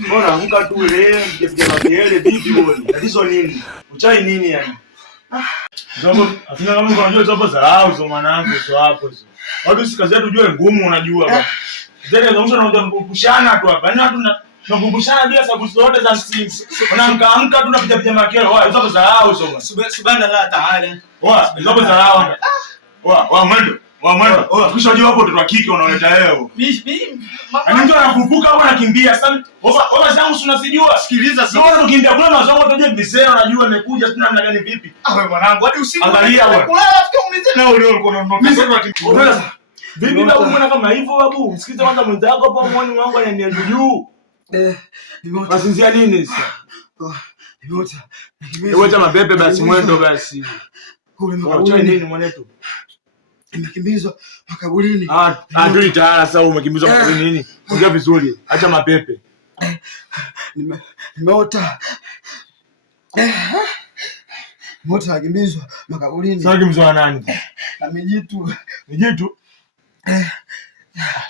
Mbona amka tu ile mpiga makelele vipi wewe? Tatizo nini? Uchai nini yani? Zomo, afina kama unajua zomo za hizo mwanangu sio hapo hizo. Watu si kazi yetu jua ngumu unajua bwana. Zile za mwisho naanza kukupushana tu hapa. Yaani watu tunakupushana bila sababu zote za msingi. Unaamka tu unapiga makelele. Wao zomo za hizo. Subhanallah ta'ala. Wao zomo za hao. Wao mwendo. Wamwana, kisha unajua hapo watoto wa kike unaoleta leo. Mimi ndio anakurupuka au anakimbia sasa. Wewe zangu unasijua. Sikiliza sasa. Wewe unakimbia kule na zangu unajua biseo unajua nimekuja sina namna gani vipi? Wewe mwanangu, hadi usiku. Angalia wewe. Unafika umize na ule ulikuwa unaondoka. Vipi babu mbona kama hivyo babu? Msikize kwanza mwenzako hapo muone wangu ananiambia juu. Nimeota. Asinzia nini sasa? Nimeota. Nimeota mapepe basi mwendo basi. Wewe nini mwanetu? Nimekimbizwa makaburini. Ndio itaala sasa umekimbizwa makaburini nini? Ongea vizuri. Acha mapepe. Nimeota. Nimeota nakimbizwa makaburini. Sasa kimbizwa na nani? Na mijitu. Mijitu?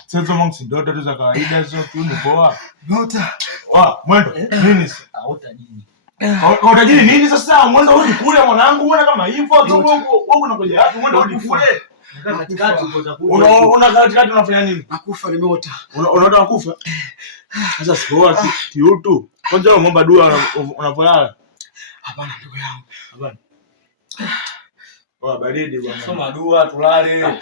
Sasa mwangu ndoto tu za kawaida hizo tu ni poa. Nimeota. Mwendo. Nini sasa? Aota jini. Aota jini nini sasa? Mwendo rudi kule mwanangu. Unaona kama hivyo tu wewe unakuja wapi? Mwendo rudi kule. Katikati unafanya nini? Nakufa nimeota. Unaota nakufa? Sasa sikoa kiutu. Kwanza umeomba dua unapolala? Hapana ndugu yangu. Hapana. Baridi bwana. Soma dua tulale.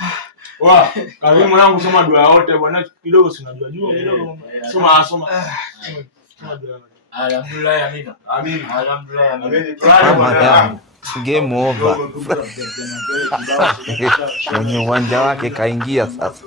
Karibu mwanangu soma dua yote bwana kidogo si unajua kidogo. Soma dua. Alhamdulillah amina. Amina. Alhamdulillah amina. Tulale bwana. Game over. Kwenye uwanja wake kaingia sasa.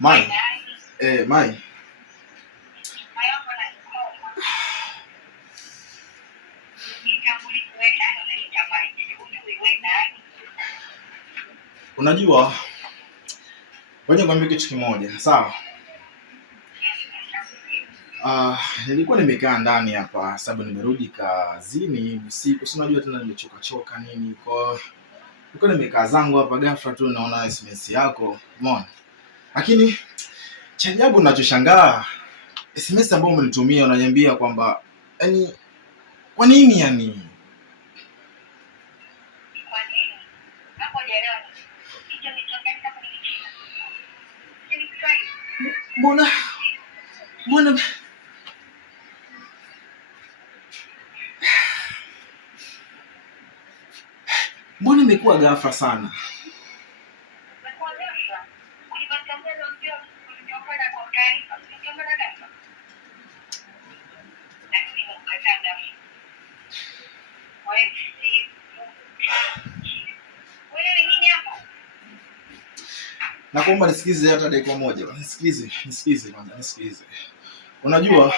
Mai. Mai. Unajua, ngoja nikwambie kitu kimoja, sawa? Nilikuwa nimekaa ndani hapa sababu nimerudi kazini usiku. Si unajua tena nimechoka nini. Kwa nilikuwa nimekaa zangu hapa, ghafla tu naona SMS yako, umeona? Lakini cha ajabu ninachoshangaa, SMS ambayo umenitumia unaniambia kwamba yani kwa nini yani? Mbona imekuwa ghafla sana? Nakuomba nisikize hata dakika moja. Nisikize kwanza, nisikize. Unajua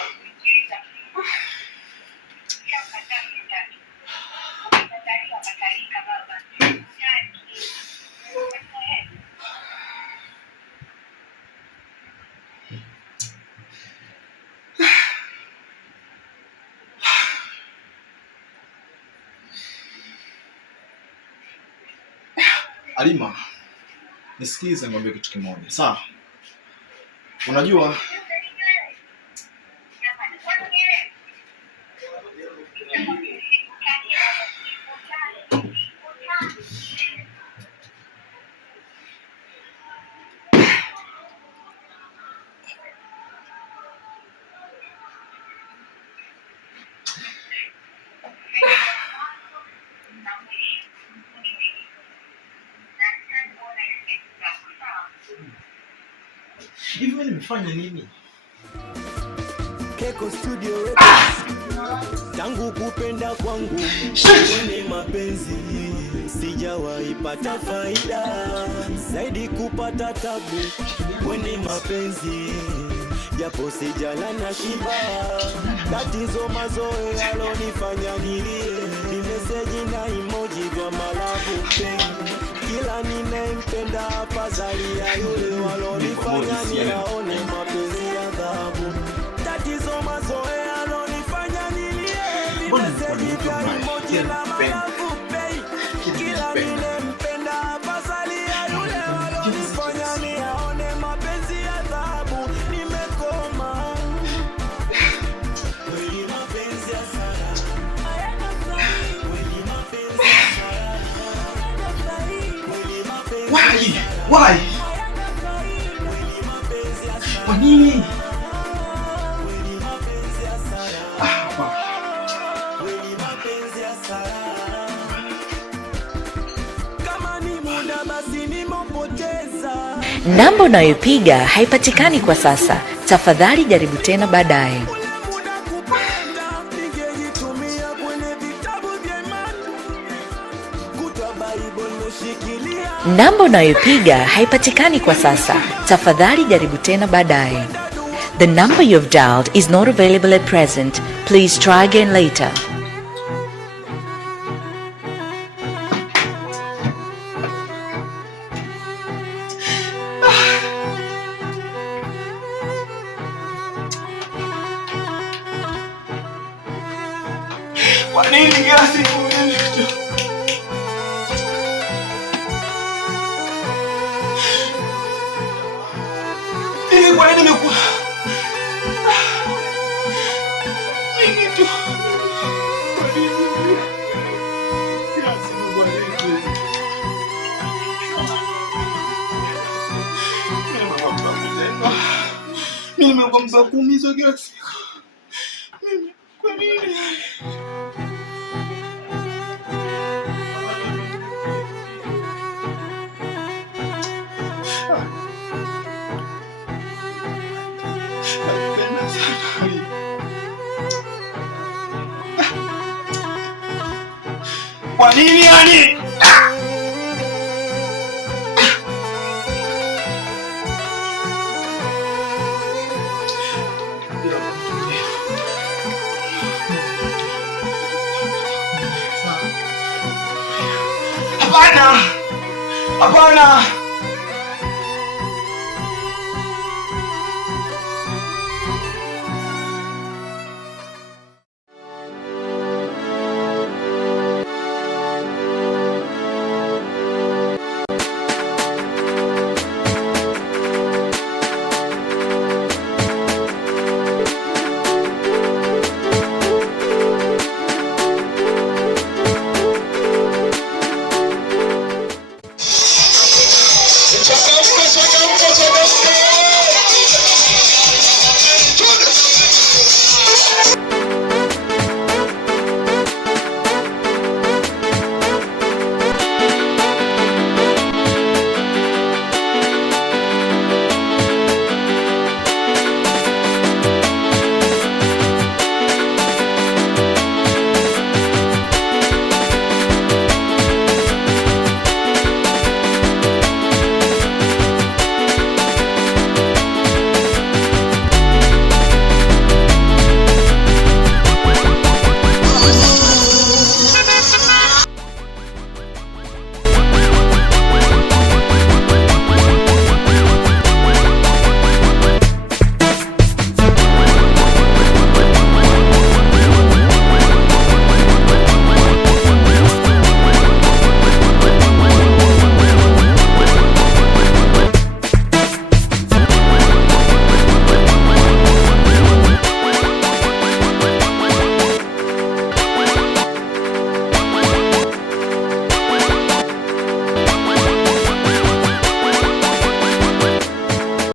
Alima, nisikize ngombe kitu kimoja, sawa? Unajua hivi mimi nimefanya nini? Keko Studio tangu kupenda kwangu kwenye mapenzi sijawahi pata faida zaidi kupata tabu kwenye mapenzi, japo sijala na shiba. Tatizo mazoea yalonifanya nilie, ni message na emoji vya malavu pengi. Kila ninempenda afadhali ya yule walonifanya niaone mapenzi ya dhahabu. Tatizo mazoea yalonifanya nilie, ni message vya emoji na malavu pengi. Kila ninempenda afadhali ya yule walonifanya niaone mapenzi ya dhahabu. Nimekoma kweli mapenzi ya Sara, kweli mapenzi ya Sara, Why? Kwa nini? kama ni muda basi nimepoteza. Namba unayopiga haipatikani kwa sasa. Tafadhali jaribu tena baadaye. Namba unayopiga haipatikani kwa sasa. Tafadhali jaribu tena baadaye. The number you've dialed is not available at present. Please try again later. Kwa nini kila siku mimi tu? Kwa nini nimekuwa mimi tu? Kwa nini? Kila siku kwa nini? Mimi nimekuwa mtu wa kuumizwa kila siku. Mimi kwa nini? Kwa nini yani? Hapana. Hapana.